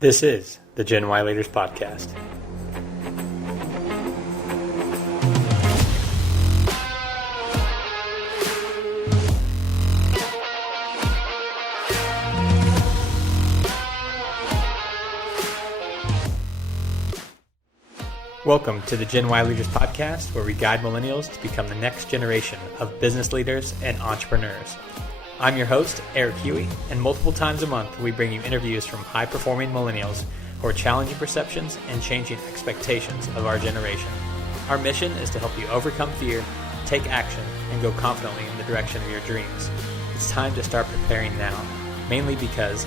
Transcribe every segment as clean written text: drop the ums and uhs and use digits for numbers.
This is the Gen Y Leaders Podcast. Welcome to the Gen Y Leaders Podcast, where we guide millennials to become the next generation of business leaders and entrepreneurs. I'm your host, Eric Huey, and multiple times a month we bring you interviews from high-performing millennials who are challenging perceptions and changing expectations of our generation. Our mission is to help you overcome fear, take action, and go confidently in the direction of your dreams. It's time to start preparing now, mainly because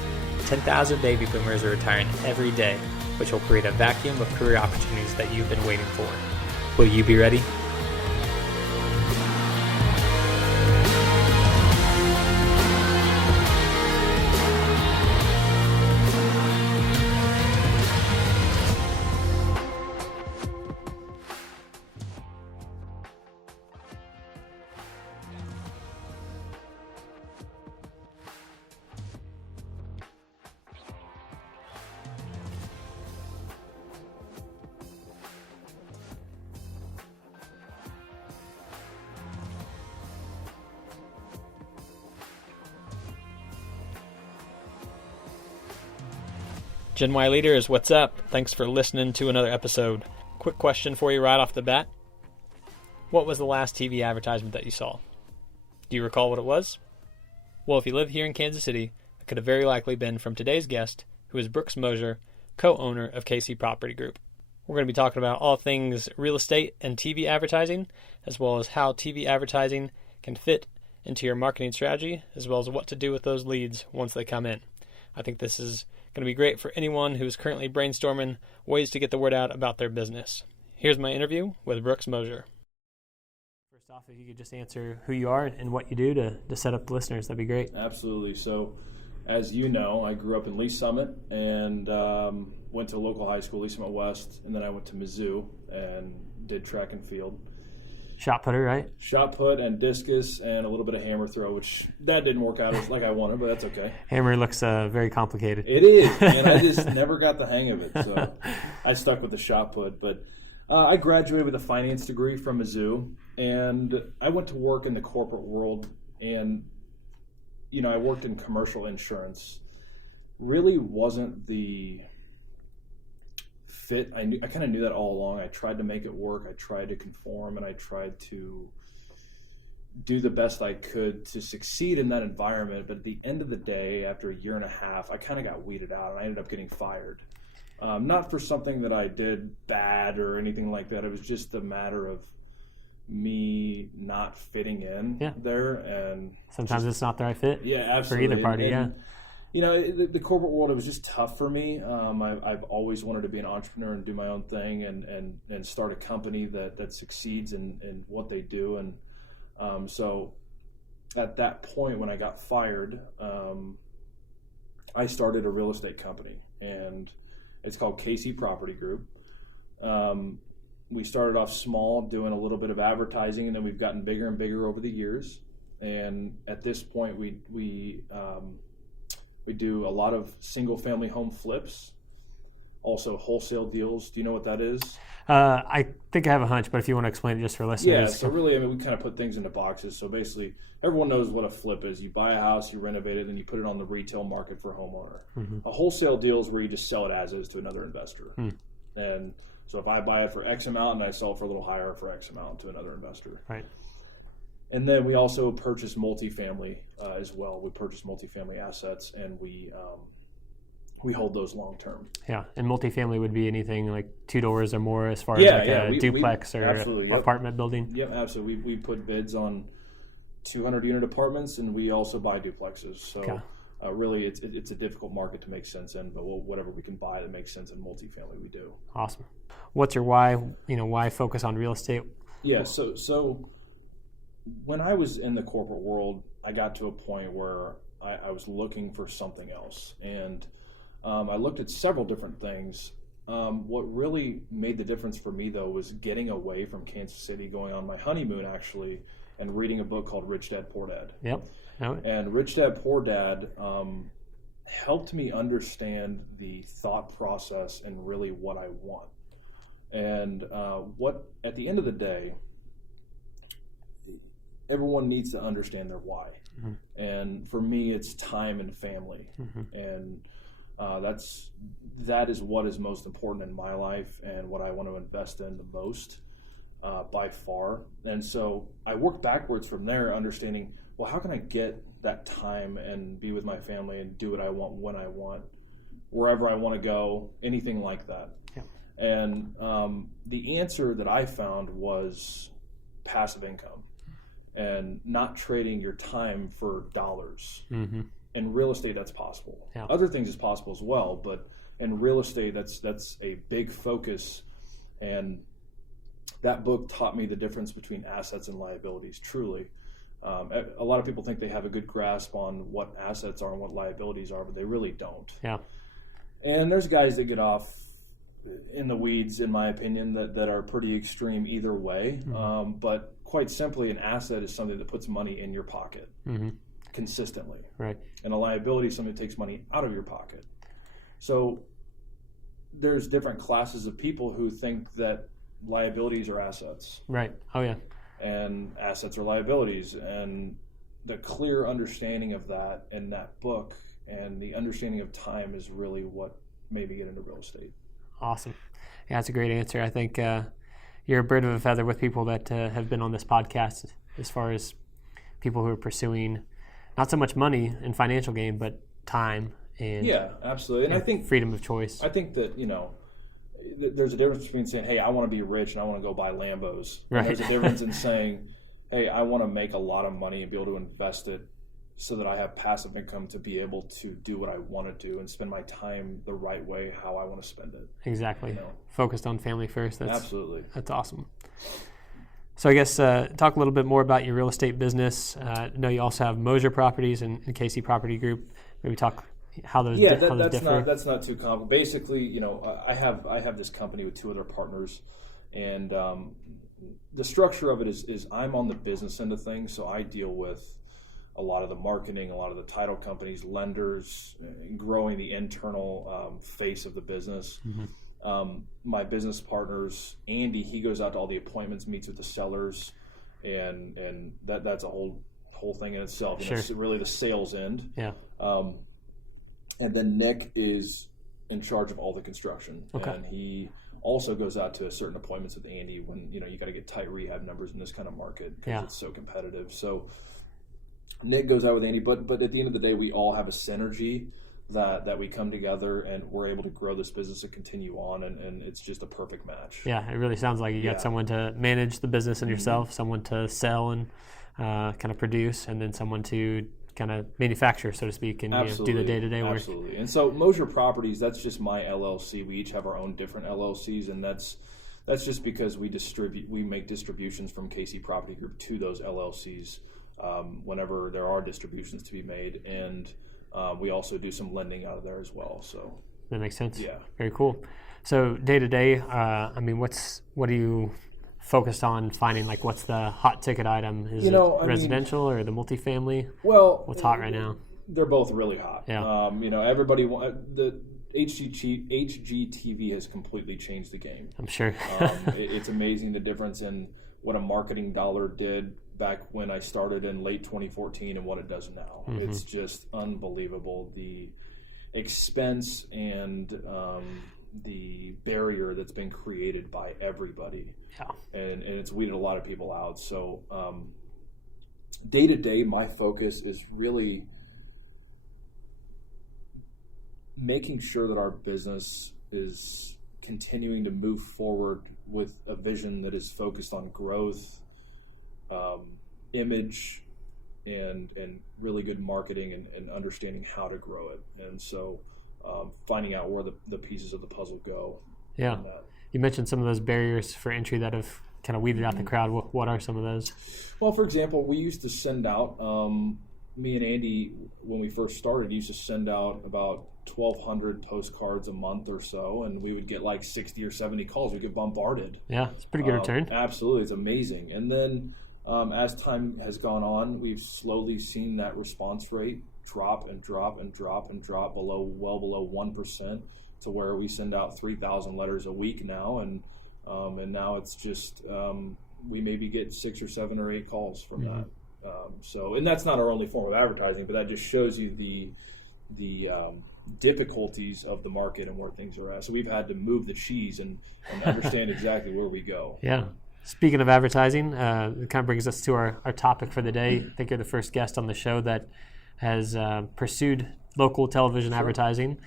10,000 baby boomers are retiring every day, which will create a vacuum of career opportunities that you've been waiting for. Will you be ready? Gen Y Leaders, what's up? Thanks for listening to another episode. Quick question for you right off the bat. What was the last TV advertisement that you saw? Do you recall what it was? Well, if you live here in Kansas City, it could have very likely been from today's guest, who is Brooks Mosier, co-owner of Mosier Property Group. We're going to be talking about all things real estate and TV advertising, as well as how TV advertising can fit into your marketing strategy, as well as what to do with those leads once they come in. I think this is going to be great for anyone who is currently brainstorming ways to get the word out about their business. Here's my interview with Brooks Mosier. First off, if you could just answer who you are and what you do to set up the listeners, that'd be great. Absolutely. So, as you know, I grew up in Lee Summit and went to a local high school, Lee Summit West, and then I went to Mizzou and did track and field. Shot putter, right? Shot put and discus and a little bit of hammer throw, which that didn't work out like I wanted, but that's okay. Hammer looks very complicated. It is, and I just never got the hang of it, so I stuck with the shot put. But I graduated with a finance degree from Mizzou, and I went to work in the corporate world, and I worked in commercial insurance. Really wasn't the fit. I kind of knew that all along. I tried to make it work. I tried to conform, and I tried to do the best I could to succeed in that environment. But at the end of the day, after a year and a half, I kind of got weeded out, and I ended up getting fired. Not for something that I did bad or anything like that. It was just a matter of me not fitting in there. And sometimes it's not the right fit. Yeah, absolutely. For either party, the corporate world, it was just tough for me. I've always wanted to be an entrepreneur and do my own thing and start a company that succeeds in what they do. And so at that point when I got fired, I started a real estate company, and it's called Mosier Property Group. We started off small, doing a little bit of advertising, and then we've gotten bigger and bigger over the years. And at this point, we do a lot of single-family home flips, also wholesale deals. Do you know what that is? I think I have a hunch, but if you want to explain it just for listeners. Yeah, so really, we kind of put things into boxes. So basically, everyone knows what a flip is. You buy a house, you renovate it, then you put it on the retail market for a homeowner. Mm-hmm. A wholesale deal is where you just sell it as is to another investor. And so if I buy it for X amount and I sell it for a little higher for X amount to another investor. Right. And then we also purchase multifamily as well. We purchase multifamily assets, and we hold those long term. Yeah, and multifamily would be anything like 2 doors or more, as far as a duplex or apartment building. Yep, absolutely. We put bids on 200 unit apartments, and we also buy duplexes. So really, it's a difficult market to make sense in, but whatever we can buy that makes sense in multifamily, we do. Awesome. What's your why? Why focus on real estate? Yeah, so when I was in the corporate world, I got to a point where I was looking for something else. And I looked at several different things. What really made the difference for me, though, was getting away from Kansas City, going on my honeymoon, actually, and reading a book called Rich Dad, Poor Dad. Yep. And Rich Dad, Poor Dad helped me understand the thought process and really what I want. And what at the end of the day, everyone needs to understand their why. Mm-hmm. And for me, it's time and family. Mm-hmm. And that is what is most important in my life and what I want to invest in the most by far. And so I work backwards from there, understanding, well, how can I get that time and be with my family and do what I want when I want, wherever I want to go, anything like that. Yeah. And the answer that I found was passive income and not trading your time for dollars. Mm-hmm. In real estate, that's possible. Yeah. Other things is possible as well, but in real estate, that's a big focus. And that book taught me the difference between assets and liabilities, truly. A lot of people think they have a good grasp on what assets are and what liabilities are, but they really don't. Yeah. And there's guys that get off in the weeds, in my opinion, that are pretty extreme either way. Mm-hmm. But quite simply, an asset is something that puts money in your pocket. Mm-hmm. Consistently. Right. And a liability is something that takes money out of your pocket. So there's different classes of people who think that liabilities are assets. Right. Oh, yeah. And assets are liabilities. And the clear understanding of that in that book and the understanding of time is really what made me get into real estate. Awesome. Yeah, that's a great answer. I think you're a bird of a feather with people that have been on this podcast as far as people who are pursuing not so much money and financial gain, but time and absolutely. And I think freedom of choice. I think that, there's a difference between saying, hey, I want to be rich and I want to go buy Lambos. Right. And there's a difference in saying, hey, I want to make a lot of money and be able to invest it so that I have passive income to be able to do what I want to do and spend my time the right way, how I want to spend it. Exactly. Focused on family first. Absolutely. That's awesome. So I guess talk a little bit more about your real estate business. I know you also have Mosier Properties and KC Property Group. Maybe talk how those differ. That's not too complicated. Basically, I have this company with two other partners, and the structure of it is I'm on the business end of things, so I deal with a lot of the marketing, a lot of the title companies, lenders, growing the internal face of the business. Mm-hmm. My business partners, Andy, he goes out to all the appointments, meets with the sellers, and that's a whole thing in itself. Sure. It's really the sales end. Yeah. And then Nick is in charge of all the construction, and he also goes out to certain appointments with Andy when you got to get tight rehab numbers in this kind of market because it's so competitive. So Nick goes out with Andy, but at the end of the day, we all have a synergy that we come together and we're able to grow this business and continue on, and it's just a perfect match. Yeah, it really sounds like you got someone to manage the business and yourself, mm-hmm. someone to sell and kind of produce, and then someone to kind of manufacture, so to speak, and do the day-to-day work. Absolutely. And so Mosier Properties, that's just my LLC. We each have our own different LLCs, and that's just because we make distributions from KC Property Group to those LLCs whenever there are distributions to be made, and we also do some lending out of there as well. So that makes sense. Yeah. Very cool. So day to day, what are you focused on finding? Like, what's the hot ticket item? Is it residential or the multifamily? Well, what's hot right now? They're both really hot. Yeah. Everybody the HGTV has completely changed the game. I'm sure. It's amazing the difference in what a marketing dollar did back when I started in late 2014 and what it does now. Mm-hmm. It's just unbelievable, the expense and the barrier that's been created by everybody. Yeah. And it's weeded a lot of people out. So day to day, my focus is really making sure that our business is continuing to move forward with a vision that is focused on growth, image, and really good marketing and understanding how to grow it. And so finding out where the pieces of the puzzle go. Yeah. You mentioned some of those barriers for entry that have kind of weeded out the crowd. What are some of those? Well, for example, we used to send out, me and Andy, when we first started, used to send out about 1,200 postcards a month or so, and we would get like 60 or 70 calls. We'd get bombarded. Yeah, it's a pretty good return. Absolutely. It's amazing. And then as time has gone on, we've slowly seen that response rate drop below, well below 1%, to where we send out 3,000 letters a week now, and now it's just we maybe get 6 or 7 or 8 calls from that. So, and that's not our only form of advertising, but that just shows you the difficulties of the market and where things are at. So we've had to move the cheese and understand exactly where we go. Yeah. Speaking of advertising, it kind of brings us to our topic for the day. I think you're the first guest on the show that has pursued local television advertising.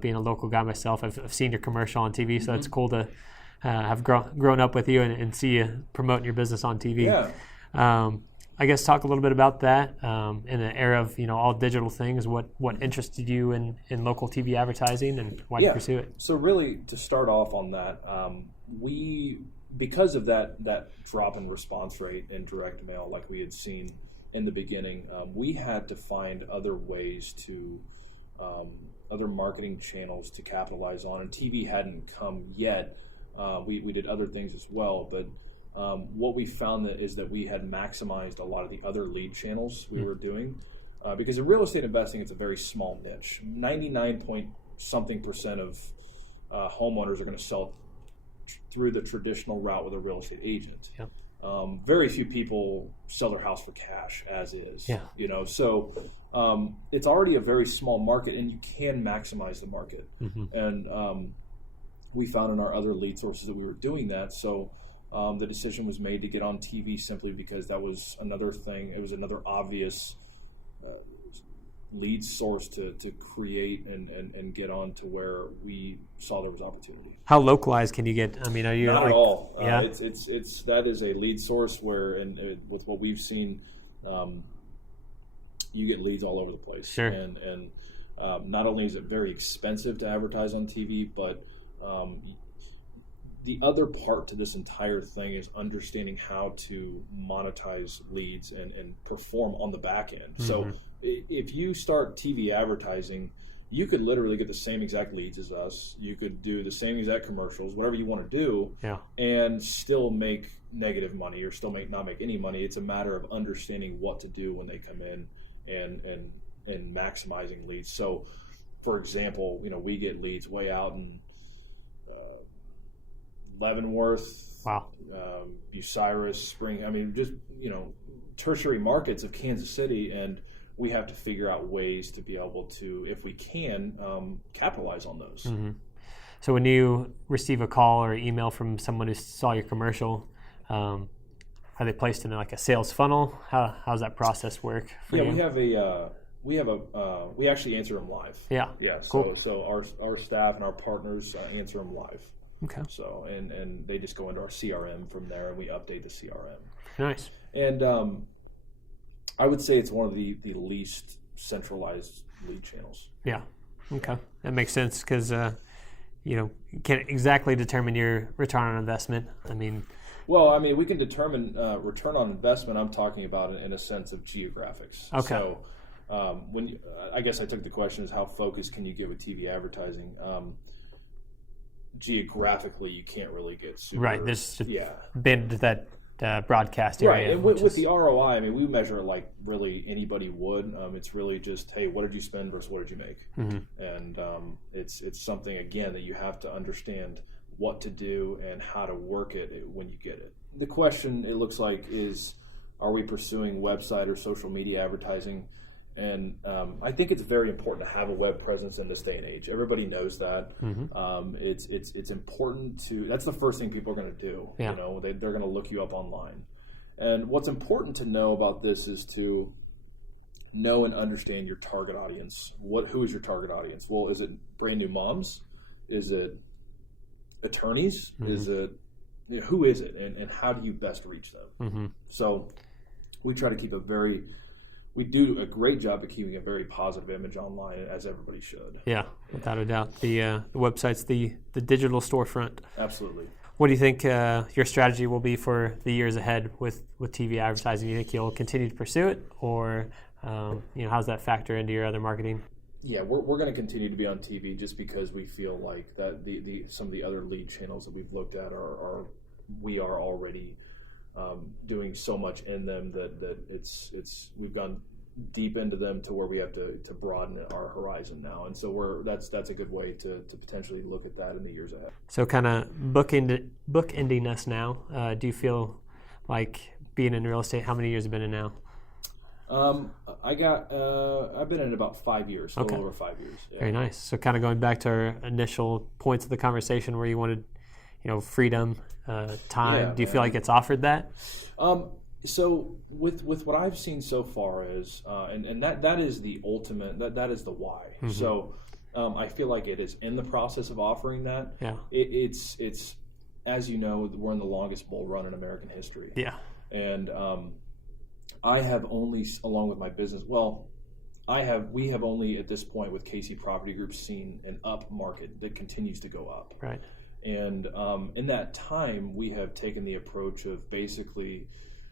Being a local guy myself, I've seen your commercial on TV, so it's cool to have grown up with you and see you promoting your business on TV. Yeah. I guess talk a little bit about that in an era of all digital things. What interested you in local TV advertising, and why did you pursue it? So really, to start off on that, because of that drop in response rate in direct mail, like we had seen in the beginning, we had to find other ways to other marketing channels to capitalize on, and TV hadn't come yet. We did other things as well, but what we found is that we had maximized a lot of the other lead channels we were doing, because in real estate investing, it's a very small niche. 99% of homeowners are going to sell through the traditional route with a real estate agent. Yep. Very few people sell their house for cash as is. Yeah. So it's already a very small market, and you can maximize the market. And we found in our other lead sources that we were doing that. So the decision was made to get on TV simply because that was another thing. It was another obvious lead source to create and get on to where we saw there was opportunity. How localized can you get? I mean, are you not at all? Yeah. It's that is a lead source where, with what we've seen, you get leads all over the place. Sure. And not only is it very expensive to advertise on TV, but the other part to this entire thing is understanding how to monetize leads and perform on the back end. So if you start TV advertising, you could literally get the same exact leads as us. You could do the same exact commercials, whatever you want to do, and still make negative money or still not make any money. It's a matter of understanding what to do when they come in and maximizing leads. So, for example, we get leads way out in Leavenworth, Bucyrus, Spring. I mean, just tertiary markets of Kansas City, and we have to figure out ways to be able to, if we can, capitalize on those. So when you receive a call or email from someone who saw your commercial, are they placed in like a sales funnel? How's that process work for you? We actually answer them live. Yeah. Cool. So our staff and our partners answer them live. Okay. So and they just go into our CRM from there, and we update the CRM. Nice. And I would say it's one of the least centralized lead channels. Yeah. Okay. That makes sense because you can't exactly determine your return on investment. We can determine return on investment. I'm talking about it in a sense of geographics. Okay. So I guess I took the question as how focused can you get with TV advertising? Geographically, you can't really get super. Right. There's been that broadcast area. Right. And with the ROI, we measure it like really anybody would. It's really just, hey, what did you spend versus what did you make? And it's something, again, that you have to understand what to do and how to work it when you get it. The question, it looks like, is are we pursuing website or social media advertising? And I think it's very important to have a web presence in this day and age. Everybody knows that. It's important to. That's the first thing people are going to do. Yeah. They're going to look you up online. And what's important to know about this is to know and understand your target audience. Who is your target audience? Well, is it brand new moms? Is it attorneys? Is it who is it? And how do you best reach them? So we try to keep we do a great job of keeping a very positive image online, as everybody should. Yeah, without a doubt. The website's the digital storefront. Absolutely. What do you think your strategy will be for the years ahead with TV advertising? Do you think you'll continue to pursue it, or how's that factor into your other marketing? Yeah, we're going to continue to be on TV just because we feel like that some of the other lead channels that we've looked at we are already doing so much in them that we've gone deep into them to where we have to broaden our horizon now. And so that's a good way to potentially look at that in the years ahead. So kind of bookending us now, do you feel like being in real estate, how many years have you been in now? I've been in about 5 years, a little over 5 years. Yeah. Very nice. So kind of going back to our initial points of the conversation where you wanted, freedom, time. Yeah, do you feel like it's offered that? So with what I've seen so far is, and that is the ultimate, that is the why. Mm-hmm. So I feel like it is in the process of offering that. Yeah. It's as you know, we're in the longest bull run in American history. Yeah. And I have only, along with my business, we have only at this point with KC Property Group seen an up market that continues to go up. Right. And in that time, we have taken the approach of basically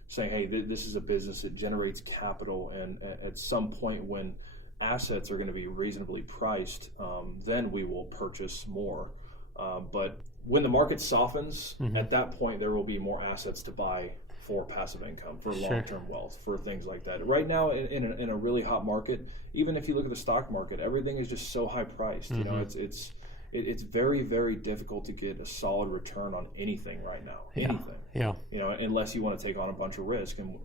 saying, hey, this is a business that generates capital, and at some point when assets are going to be reasonably priced, then we will purchase more. But when the market softens, mm-hmm. at that point there will be more assets to buy for passive income, for long-term wealth, for things like that. Right now, in a really hot market, even if you look at the stock market, everything is just so high priced. Mm-hmm. It's very, very difficult to get a solid return on anything right now. Yeah. Anything. Yeah. Unless you want to take on a bunch of risk, and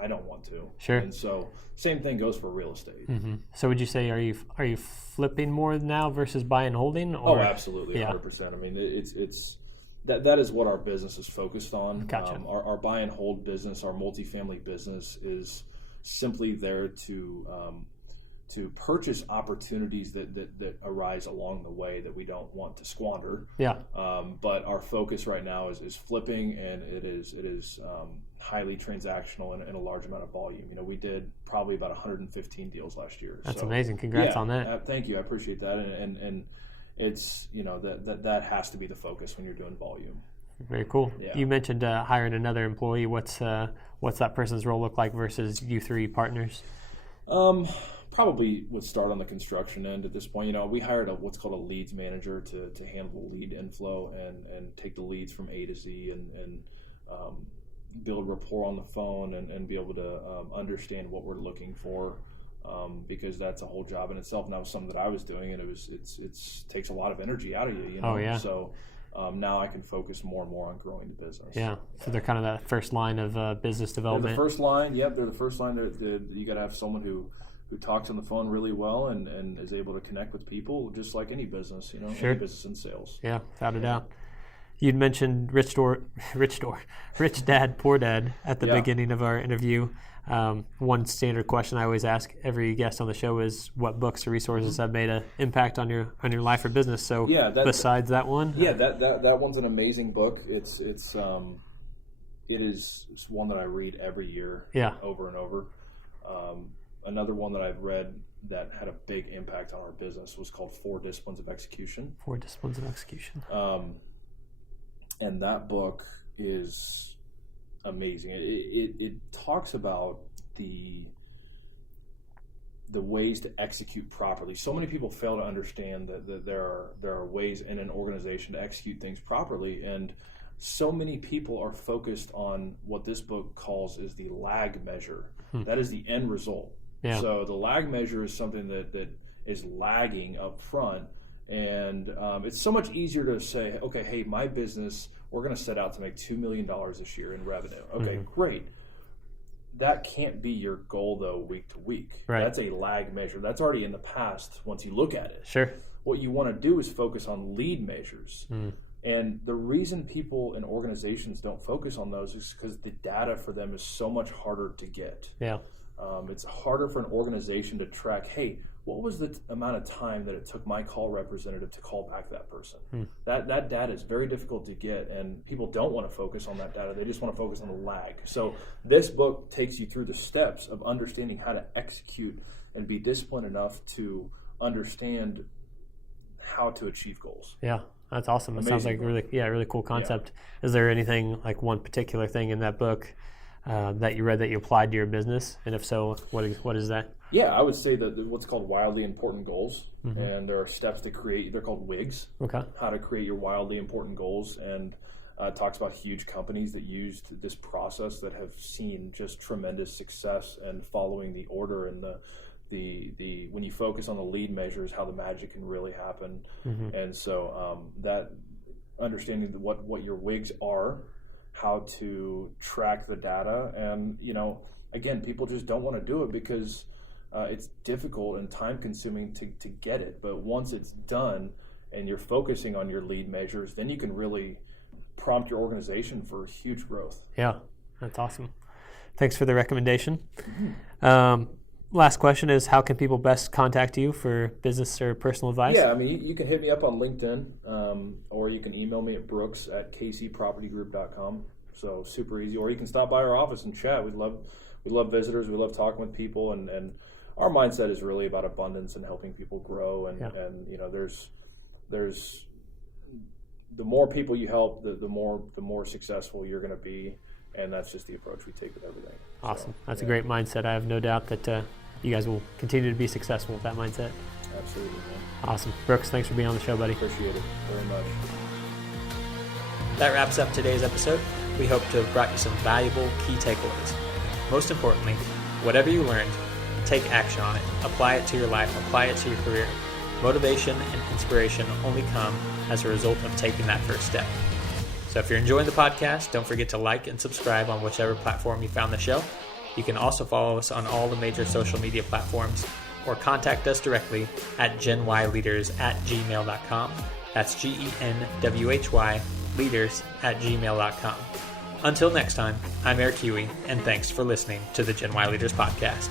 I don't want to. Sure. And so same thing goes for real estate. Mm-hmm. So would you say are you flipping more now versus buy and holding? Or? Oh, absolutely, 100%. I mean, it's that is what our business is focused on. Gotcha. Our buy and hold business, our multifamily business, is simply there to purchase opportunities that arise along the way that we don't want to squander. Yeah. But our focus right now is flipping, and it is highly transactional and a large amount of volume. We did probably about 115 deals last year. That's amazing. Congrats on that. Thank you. I appreciate that. And it's that has to be the focus when you're doing volume. Very cool. Yeah. You mentioned hiring another employee. What's that person's role look like versus you three partners? Probably would start on the construction end at this point. We hired what's called a leads manager to handle lead inflow and take the leads from A to Z and build rapport on the phone and be able to understand what we're looking for, because that's a whole job in itself. And that was something that I was doing, and it takes a lot of energy out of you. Oh yeah. So now I can focus more and more on growing the business. Yeah. So they're kind of that first line of business development. They're the first line. Yep. They're the first line. You got to have someone who talks on the phone really well and is able to connect with people, just like any business, Sure. Any business in sales. Yeah, without a doubt. You'd mentioned rich dad, poor dad at the beginning of our interview. One standard question I always ask every guest on the show is, what books or resources have made an impact on your life or business? So besides that one? Yeah, that one's an amazing book. It is one that I read every year over and over. Another one that I've read that had a big impact on our business was called 4 Disciplines of Execution. 4 Disciplines of Execution. And that book is amazing. It talks about the ways to execute properly. So many people fail to understand that there are ways in an organization to execute things properly, and so many people are focused on what this book calls is the lag measure. That is the end result. Yeah. So the lag measure is something that is lagging up front, and it's so much easier to say, okay, hey, my business, we're going to set out to make $2 million this year in revenue. Okay, great. That can't be your goal, though, week to week. Right. That's a lag measure. That's already in the past once you look at it. Sure. What you want to do is focus on lead measures. And the reason people and organizations don't focus on those is because the data for them is so much harder to get. Yeah. It's harder for an organization to track, hey, what was the amount of time that it took my call representative to call back that person? That data is very difficult to get, and people don't want to focus on that data. They just want to focus on the lag. So this book takes you through the steps of understanding how to execute and be disciplined enough to understand how to achieve goals. Yeah. That's awesome. It sounds like a really cool concept. Yeah. Is there anything, like one particular thing in that book that you read that you applied to your business? And if so, what is that? Yeah, I would say that what's called wildly important goals, and there are steps to create. They're called WIGs. Okay. How to create your wildly important goals, and It talks about huge companies that used this process that have seen just tremendous success and following the order and the when you focus on the lead measures, how the magic can really happen. And so that understanding what your wigs are, how to track the data, and again, people just don't want to do it because it's difficult and time consuming to get it. But once it's done and you're focusing on your lead measures, then you can really prompt your organization for huge growth. Yeah, that's awesome. Thanks for the recommendation. Last question is, how can people best contact you for business or personal advice? Yeah, I mean, you can hit me up on LinkedIn, or you can email me at brooks@kcpropertygroup.com. So super easy. Or you can stop by our office and chat. We love visitors. We love talking with people, and our mindset is really about abundance and helping people grow. And there's the more people you help, the more successful you're going to be, and that's just the approach we take with everything. Awesome. That's a great mindset. I have no doubt that you guys will continue to be successful with that mindset. Absolutely, man. Awesome. Brooks, thanks for being on the show, buddy. Appreciate it very much. That wraps up today's episode. We hope to have brought you some valuable key takeaways. Most importantly, whatever you learned, take action on it. Apply it to your life. Apply it to your career. Motivation and inspiration only come as a result of taking that first step. So if you're enjoying the podcast, don't forget to like and subscribe on whichever platform you found the show. You can also follow us on all the major social media platforms or contact us directly at genwhyleaders@gmail.com. That's GENWHY leaders@gmail.com. Until next time, I'm Eric Huey, and thanks for listening to the Gen Y Leaders Podcast.